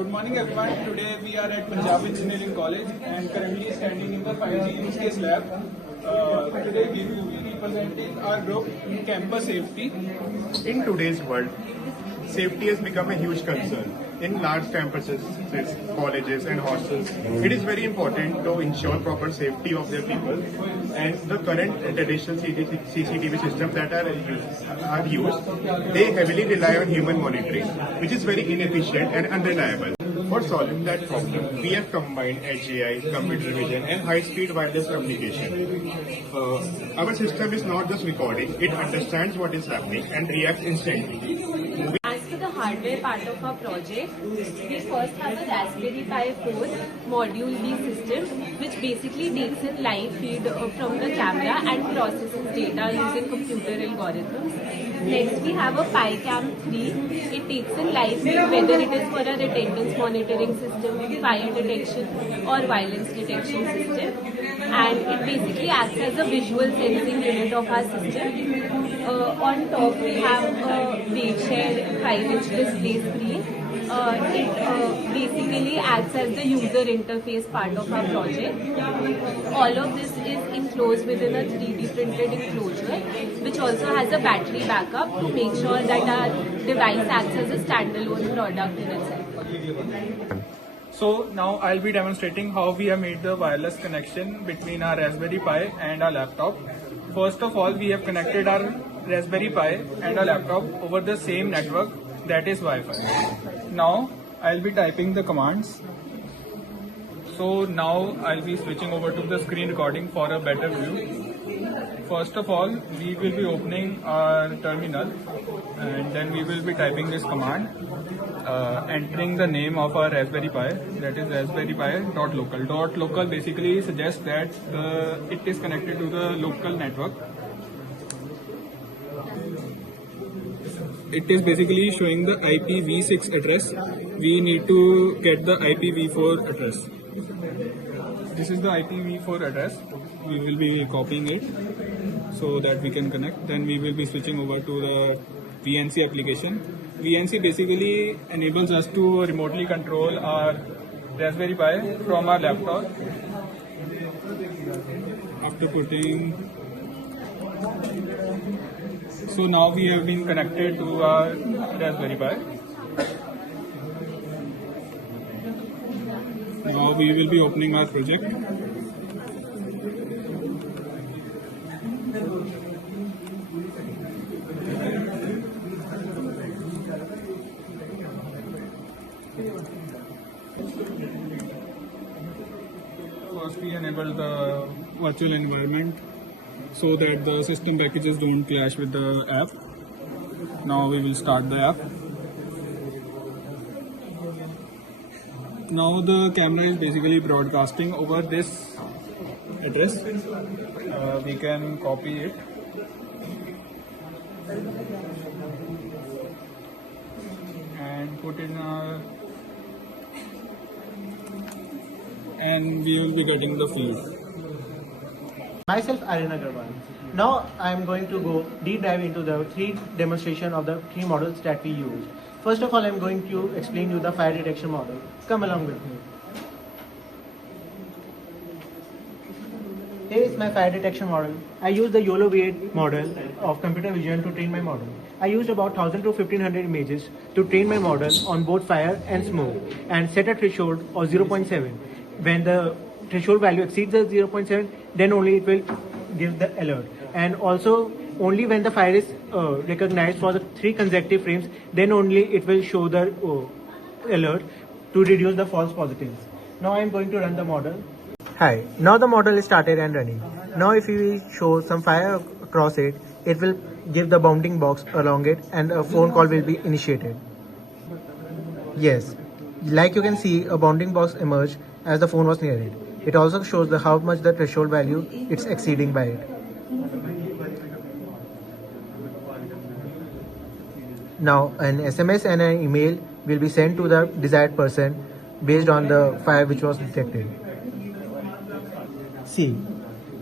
Good morning everyone. Today we are at Punjab Engineering College and currently standing in the 5G use case lab. Today we will be representing our group Campus Safety. In today's world, safety has become a huge concern. In large campuses, colleges and hostels, it is very important to ensure proper safety of their people. And the current traditional CCTV systems that are used, they heavily rely on human monitoring, which is very inefficient and unreliable. For solving that problem, we have combined Edge AI, computer vision, and high-speed wireless communication. Our system is not just recording; it understands what is happening and reacts instantly. As for the hardware part of our project, we first have a Raspberry Pi 4 module B system, which basically takes in live feed from the camera and processes data using computer algorithms. Next, we have a PiCam 3. It takes in live feed, whether it is for our attendance monitoring system, fire detection, or violence detection system. And it basically acts as a visual sensing unit of our system. On top, we have a WaveShare 5-inch display screen. It basically acts as the user interface part of our project. All of this is enclosed within a 3D printed enclosure, which also has a battery backup to make sure that our device acts as a standalone product in itself. So now I'll be demonstrating how we have made the wireless connection between our Raspberry Pi and our laptop. First of all, we have connected our Raspberry Pi and our laptop over the same network, that is Wi-Fi. Now I'll be typing the commands. So now I'll be switching over to the screen recording for a better view. First of all, we will be opening our terminal and then we will be typing this command, entering the name of our Raspberry Pi, that is Raspberry Pi.local. .local basically suggests that it is connected to the local network. It is basically showing the IPv6 address. We need to get the IPv4 address. This is the IPv4 address. We will be copying it so that we can connect. Then we will be switching over to the VNC application. VNC basically enables us to remotely control our Raspberry Pi from our laptop. After putting, so now we have been connected to our Raspberry Pi. Now we will be opening our project. First we enable the virtual environment so that the system packages don't clash with the app. Now we will start the app. Now the camera is basically broadcasting over this address. We can copy it. And put in our, and we will be getting the feed. Myself, Aryan Agarwal. Now I am going to go deep dive into the three demonstration of the three models that we use. First of all, I am going to explain you the fire detection model. Come along with me. Here is my fire detection model. I used the YOLO V8 model of computer vision to train my model. I used about 1000 to 1500 images to train my model on both fire and smoke and set a threshold of 0.7. When the threshold value exceeds the 0.7, then only it will give the alert. And also only when the fire is recognized for the 3 consecutive frames, then only it will show the alert to reduce the false positives. Now I am going to run the model. Hi, now the model is started and running. Now if we show some fire across it, it will give the bounding box along it and a phone call will be initiated. Yes, like you can see, a bounding box emerged as the phone was near it. It also shows how much the threshold value it's exceeding by it. Now an SMS and an email will be sent to the desired person based on the fire which was detected. See,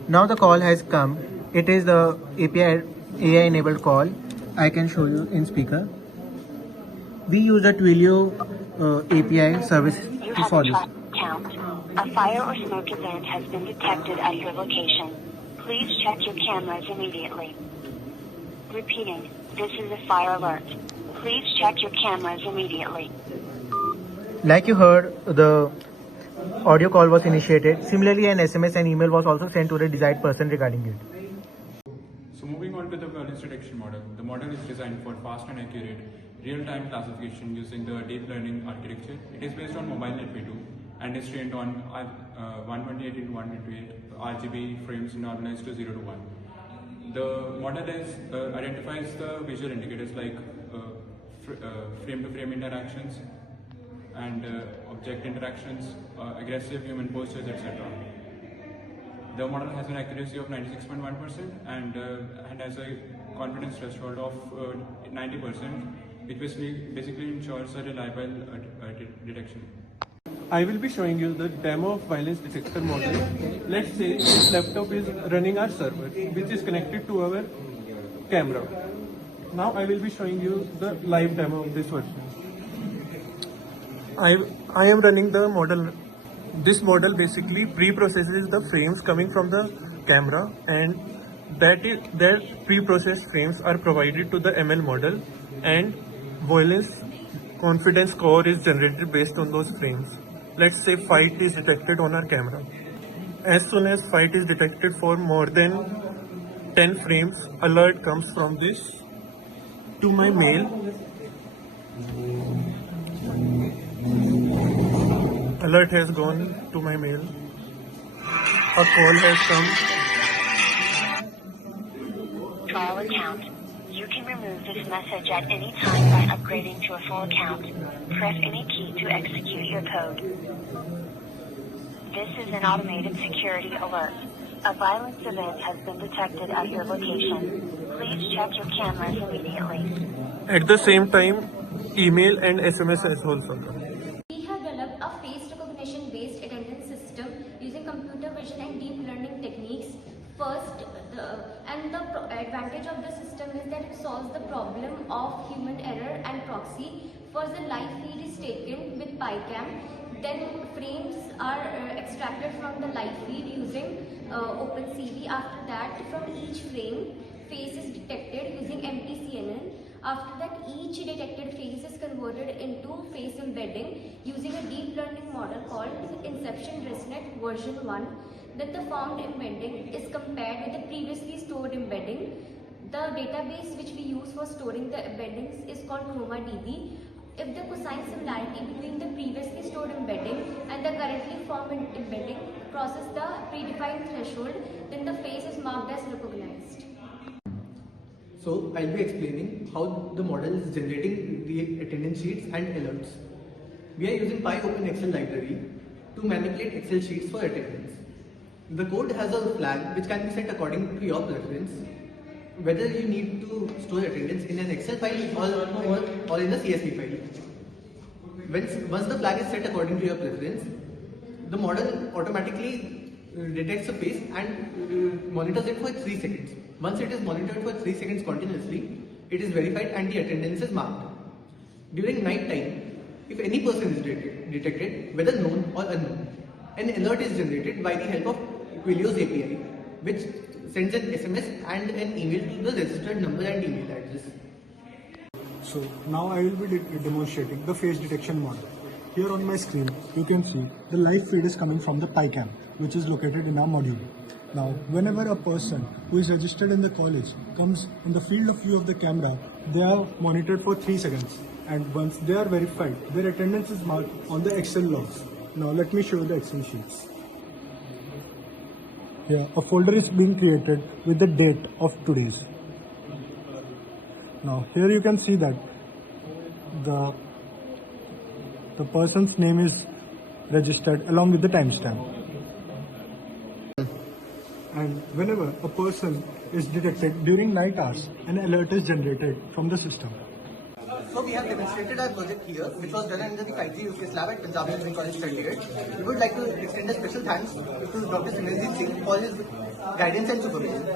now the call has come. It is the API AI enabled call. I can show you in speaker. We use the Twilio API service You to have a for this. track count. A fire or smoke event has been detected at your location. Please check your cameras immediately. Repeating, this is a fire alert. Please check your cameras immediately. Like you heard, the audio call was initiated. Similarly, an SMS and email was also sent to the desired person regarding it. So moving on to the violence detection model. The model is designed for fast and accurate real-time classification using the deep learning architecture. It is based on mobile NetP2 and is trained on 128x128 RGB frames normalized to 0 to 1. The model identifies the visual indicators like frame-to-frame interactions and object interactions, aggressive human postures, etc. The model has an accuracy of 96.1% and has a confidence threshold of 90%, which basically ensures a reliable detection. I will be showing you the demo of violence detector model. Let's say this laptop is running our server, which is connected to our camera. Now I will be showing you the live demo of this version. I am running the model. This model basically pre-processes the frames coming from the camera, and that pre-processed frames are provided to the ML model, and violence confidence score is generated based on those frames. Let's say fight is detected on our camera. As soon as fight is detected for more than 10 frames, alert comes from this to my mail. Alert has gone to my mail. A call has come. Trial account. You can remove this message at any time by upgrading to a full account. Press any key to execute your code. This is an automated security alert. A violence event has been detected at your location. Please check your cameras immediately. At the same time, email and SMS has also come. We have developed a face recognition based attendance system using computer vision and deep learning techniques. First, the advantage of the system is that it solves the problem of human error and proxy. First, the live feed is taken with PyCam. Then frames are extracted from the live feed using OpenCV. After that, from each frame, face is detected using MPCNN. After that, each detected face is converted into face embedding using a deep learning model called Inception ResNet version 1. Then the formed embedding is compared with the previously stored embedding. The database which we use for storing the embeddings is called ChromaDB. If the cosine similarity between the previously stored embedding and the currently formed embedding crosses the predefined threshold, then the face is marked as recognized. So I'll be explaining how the model is generating the attendance sheets and alerts. We are using PyOpenExcel library to manipulate Excel sheets for attendance. The code has a flag which can be set according to your preference, whether you need to store attendance in an Excel file or in a CSV file. Once the flag is set according to your preference, the model automatically detects a face and monitors it for 3 seconds. Once it is monitored for 3 seconds continuously, it is verified and the attendance is marked. During night time, if any person is detected, whether known or unknown, an alert is generated by the help of Quilios API, which sends an SMS and an email to the registered number and email address. So now I will be demonstrating the face detection model. Here on my screen, you can see the live feed is coming from the PyCam, which is located in our module. Now, whenever a person who is registered in the college comes in the field of view of the camera, they are monitored for 3 seconds. And once they are verified, their attendance is marked on the Excel logs. Now, let me show you the Excel sheets. Here, a folder is being created with the date of today's. Now, here you can see that the person's name is registered along with the timestamp. And whenever a person is detected during night hours, an alert is generated from the system. So we have demonstrated our project here, which was done under the Kaizen use case lab at Punjab Engineering College 38. We would like to extend a special thanks to Dr. Simerjit Singh for his guidance and supervision.